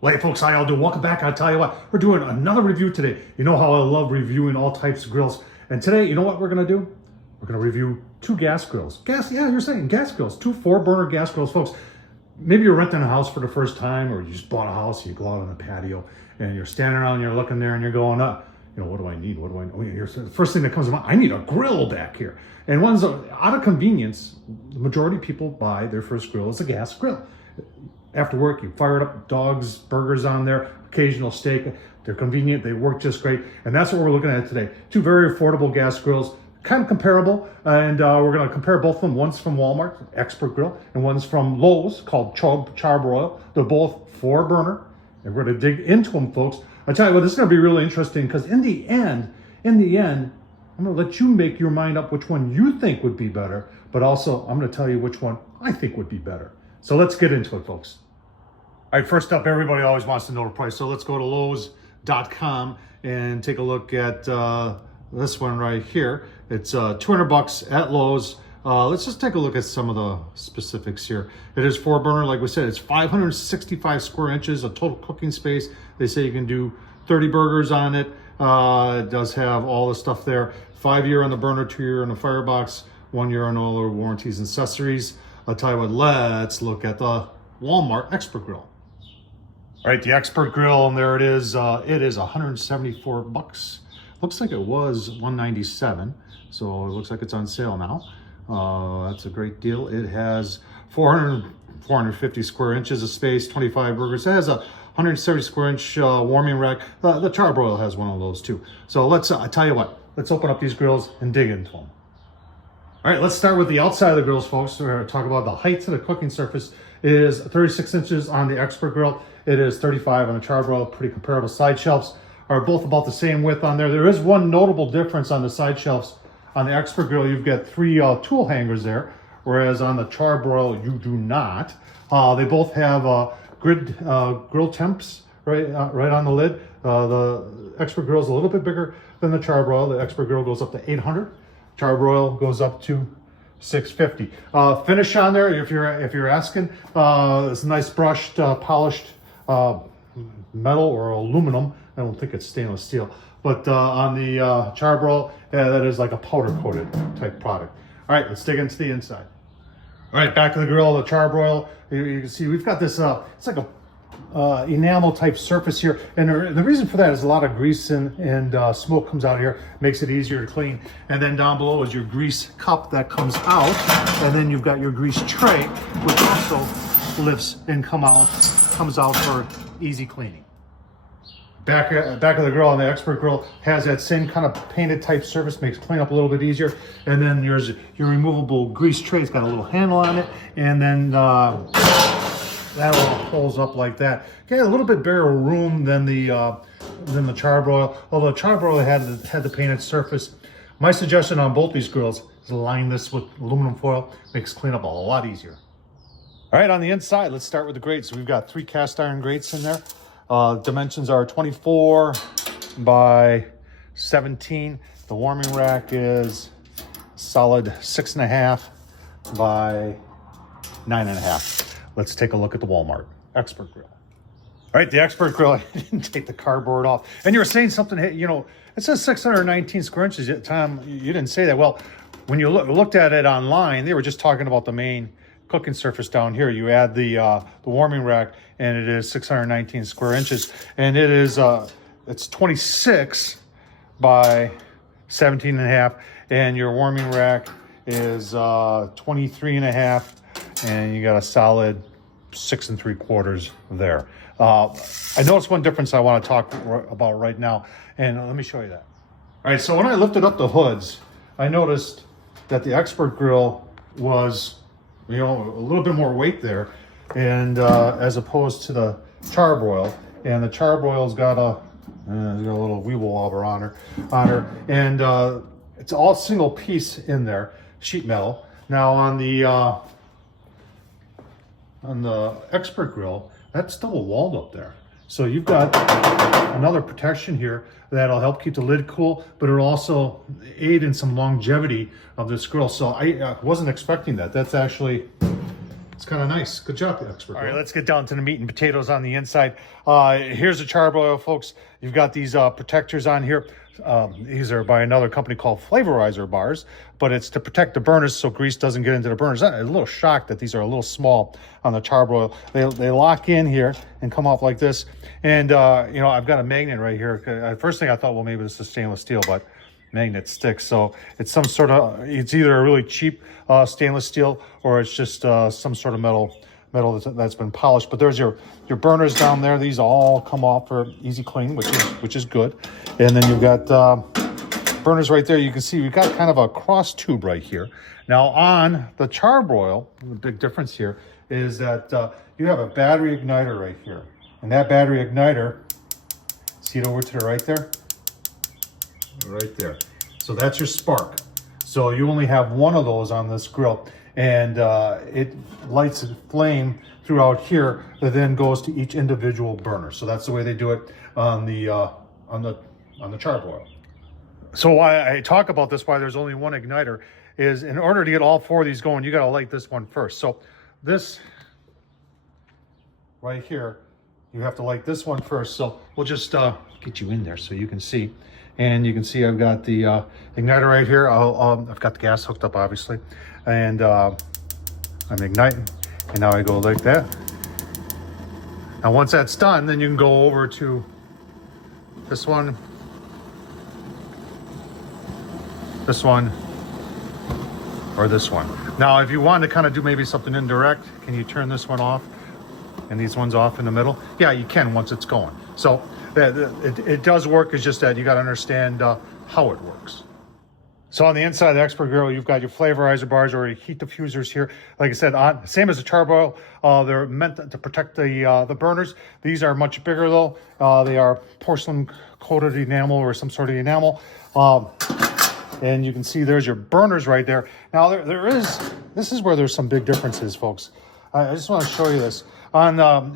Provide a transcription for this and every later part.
Well, hey folks, how y'all doing? Welcome back. I'll tell you what, we're doing another review today. You know how I love reviewing all types of grills. And today, you know what we're gonna do? We're gonna review two gas grills. Yeah, you're saying gas grills. Two 4-burner gas grills, folks. Maybe you're renting a house for the first time, or you just bought a house, you go out on the patio, and you're standing around, you're looking there, and you're going, you know, what do I need? What do I know? Here's the first thing that comes to mind, I need a grill back here. And one's out of convenience. The majority of people buy their first grill as a gas grill. After work, you fire it up, dogs, burgers on there, occasional steak. They're convenient, they work just great. And that's what we're looking at today. Two very affordable gas grills, kind of comparable. And we're gonna compare both of them. One's from Walmart, Expert Grill, and one's from Lowe's called Char-Broil. They're both 4-burner. And we're gonna dig into them, folks. I tell you what, this is gonna be really interesting because in the end, I'm gonna let you make your mind up which one you think would be better, but also I'm gonna tell you which one I think would be better. So let's get into it, folks. All right, first up, everybody always wants to know the price. So let's go to Lowe's.com and take a look at this one right here. It's $200 at Lowe's. Let's just take a look at some of the specifics here. It is 4-burner, like we said, it's 565 square inches of total cooking space. They say you can do 30 burgers on it. It does have all the stuff there. 5-year on the burner, 2-year on the firebox, 1 year on all the warranties and accessories. I'll tell you what, let's look at the Walmart Expert Grill. All right, the Expert Grill, and there it is. It is $174. Looks like it was $197, so it looks like it's on sale now. That's a great deal. It has 450 square inches of space, 25 burgers. It has a 170 square inch warming rack. The Char-Broil has one of those too. So let's, I tell you what, let's open up these grills and dig into them. All right, let's start with the outside of the grills, folks. We're going to talk about the height of the cooking surface. It is 36 inches on the Expert Grill. It is 35 on the Char-Broil. Pretty comparable. Side shelves are both about the same width on there. There is one notable difference on the side shelves. On the Expert Grill, you've got 3 tool hangers there, whereas on the Char-Broil, you do not. They both have grill temps right on the lid. The Expert Grill is a little bit bigger than the Char-Broil. The Expert Grill goes up to 800. Char-Broil goes up to 650. Finish on there, if you're asking, it's a nice brushed, polished metal or aluminum. I don't think it's stainless steel. But on the Char-Broil, that is like a powder coated type product. All right, let's dig into the inside. All right, back of the grill, the Char-Broil. You can see we've got this, it's like a enamel type surface here, and the reason for that is a lot of grease and smoke comes out here, makes it easier to clean. And then down below is your grease cup that comes out, and then you've got your grease tray, which also lifts and comes out for easy cleaning. Back of the grill on the Expert Grill has that same kind of painted type surface, makes cleanup a little bit easier. And then there's your removable grease tray. It's got a little handle on it, and then that all pulls up like that. Get a little bit bigger room than the Char-Broil. Although Char-Broil had the painted surface. My suggestion on both these grills is line this with aluminum foil. Makes cleanup a lot easier. All right, on the inside, let's start with the grates. We've got 3 cast iron grates in there. Dimensions are 24 by 17. The warming rack is solid 6.5 by 9.5. Let's take a look at the Walmart Expert Grill. All right, the Expert Grill, I didn't take the cardboard off. And you were saying something, you know, it says 619 square inches. Tom, you didn't say that. Well, when you looked at it online, they were just talking about the main cooking surface down here. You add the warming rack, and it is 619 square inches. And it is, it's 26 by 17.5. And your warming rack is 23.5. And you got a solid 6 3/4 there. I noticed one difference I want to talk about right now, and let me show you that. All right, so when I lifted up the hoods, I noticed that the Expert Grill was, you know, a little bit more weight there, and as opposed to the Char-Broil. And the Char-Broil's got a little weeble wobber on her, and it's all single piece in there, sheet metal. Now on the Expert Grill, that's double walled up there. So you've got another protection here that'll help keep the lid cool, but it'll also aid in some longevity of this grill. So I wasn't expecting that. That's actually It's kind of nice. Good job, the expert. All right, let's get down to the meat and potatoes on the inside. Here's the Char-Broil, folks. You've got these protectors on here. These are by another company called Flavorizer bars, but it's to protect the burners so grease doesn't get into the burners. I'm a little shocked that these are a little small on the Char-Broil. They lock in here and come off like this. And, you know, I've got a magnet right here. First thing I thought, well, maybe this is stainless steel, but magnet sticks. So it's some sort of, it's either a really cheap stainless steel or it's just some sort of metal that's been polished. But there's your burners down there. These all come off for easy clean, which is good. And then you've got burners right there. You can see we've got kind of a cross tube right here. Now on the Char-Broil, the big difference here is that you have a battery igniter right here. And that battery igniter, see it over to the right there? Right there. So that's your spark. So you only have one of those on this grill, and it lights a flame throughout here that then goes to each individual burner. So that's the way they do it on the Char-Broil. So why I talk about this, why there's only one igniter, is in order to get all four of these going, you got to light this one first. So this right here, you have to light this one first. So we'll just get you in there so you can see. And you can see I've got the igniter right here. I've got the gas hooked up, obviously. And I'm igniting. And now I go like that. Now once that's done, then you can go over to this one, or this one. Now, if you want to kind of do maybe something indirect, can you turn this one off and these ones off in the middle? Yeah, you can once it's going. So it does work. It's just that you got to understand how it works. So on the inside of the Expert Grill, you've got your flavorizer bars or your heat diffusers here. Like I said, same as the Char-Broil, they're meant to protect the burners. These are much bigger though. They are porcelain coated enamel or some sort of enamel. And you can see there's your burners right there. Now this is where there's some big differences, folks. I just want to show you this.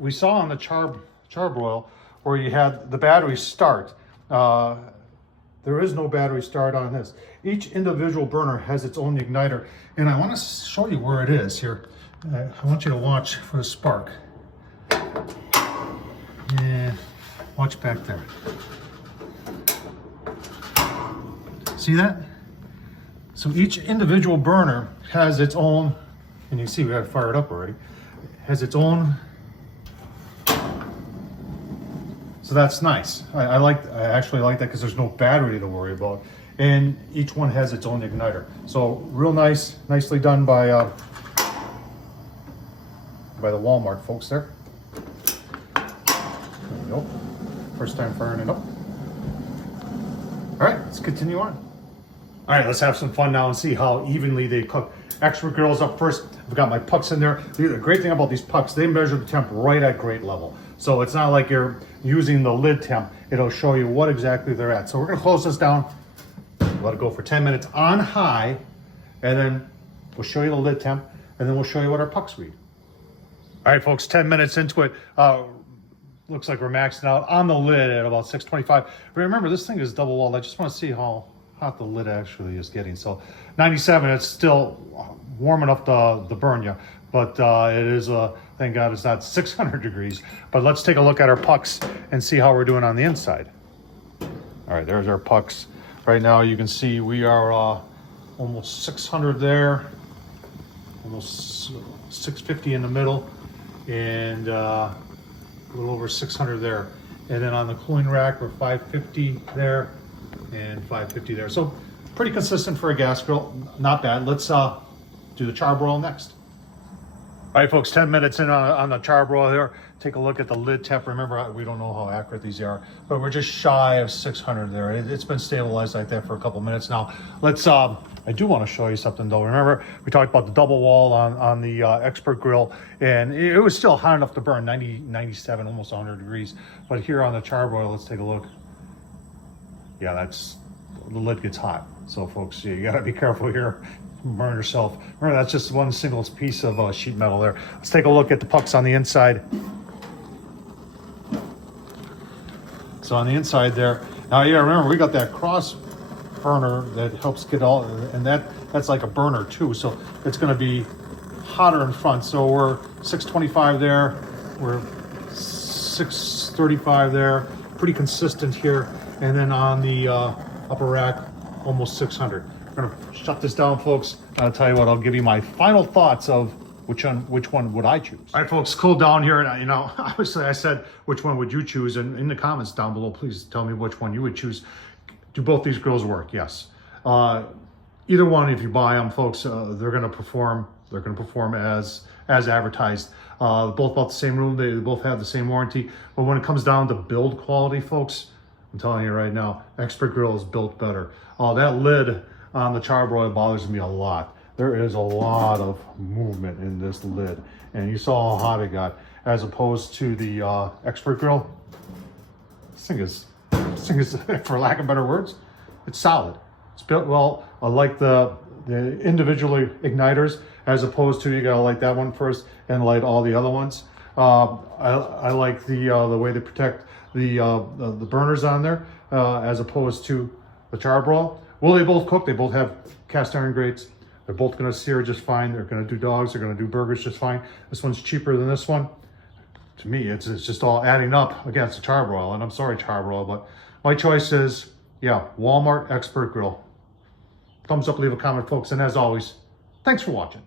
We saw on the Char-Broil where you had the battery start. There is no battery start on this. Each individual burner has its own igniter. And I want to show you where it is here. I want you to watch for the spark. And watch back there. See that? So each individual burner has its own, and you see we had it fired up already, has its own. So that's nice. I actually like that because there's no battery to worry about. And each one has its own igniter. So real nice, nicely done by the Walmart folks there. There we go. First time firing it up. All right, let's continue on. All right, let's have some fun now and see how evenly they cook. Expert Grills up first. I've got my pucks in there. The great thing about these pucks, they measure the temp right at grate level. So it's not like you're using the lid temp. It'll show you what exactly they're at. So we're gonna close this down, let it go for 10 minutes on high, and then we'll show you the lid temp, and then we'll show you what our pucks read. All right, folks, 10 minutes into it. Looks like we're maxing out on the lid at about 625. Remember, this thing is double walled. I just want to see how hot the lid actually is getting. So 97, it's still warm enough to burn you, but it is, thank God it's not 600 degrees. But let's take a look at our pucks and see how we're doing on the inside. All right, there's our pucks. Right now you can see we are almost 600 there, almost 650 in the middle, and a little over 600 there. And then on the cooling rack, we're 550 there and 550 there. So pretty consistent for a gas grill, not bad. Let's do the Char-Broil next. All right, folks, 10 minutes in on the Char-Broil here. Take a look at the lid temp. Remember, we don't know how accurate these are, but we're just shy of 600 there. It's been stabilized like that for a couple minutes now. Let's, I do want to show you something though. Remember, we talked about the double wall on the Expert Grill, and it was still hot enough to burn, 90, 97, almost 100 degrees. But here on the Char-Broil, let's take a look. Yeah, the lid gets hot. So folks, you gotta be careful here. Burn yourself. Remember, that's just one single piece of sheet metal there. Let's take a look at the pucks on the inside. So on the inside there, now yeah, remember we got that cross burner that helps get all, and that's like a burner too. So it's going to be hotter in front. So we're 625 there, we're 635 there, pretty consistent here. And then on the upper rack, almost 600. I'm gonna shut this down, folks. I'll tell you what, I'll give you my final thoughts of which one would I choose. All right, folks, cool down here. And you know, obviously I said, which one would you choose? And in the comments down below, please tell me which one you would choose. Do both these grills work? Yes. Either one, if you buy them, folks, they're gonna perform. They're gonna perform as advertised. Both about the same room. They both have the same warranty. But when it comes down to build quality, folks, I'm telling you right now, Expert Grill is built better. That lid on the Char-Broil bothers me a lot. There is a lot of movement in this lid, and you saw how hot it got, as opposed to the Expert Grill. This thing is, for lack of better words, it's solid. It's built well. I like the individual igniters, as opposed to you gotta light that one first and light all the other ones. I like the way they protect the burners on there, as opposed to the Char-Broil. Will they both cook? They both have cast iron grates. They're both gonna sear just fine. They're gonna do dogs. They're gonna do burgers just fine. This one's cheaper than this one. To me, it's just all adding up against the Char-Broil. And I'm sorry, Char-Broil, but my choice is, yeah, Walmart Expert Grill. Thumbs up, leave a comment, folks. And as always, thanks for watching.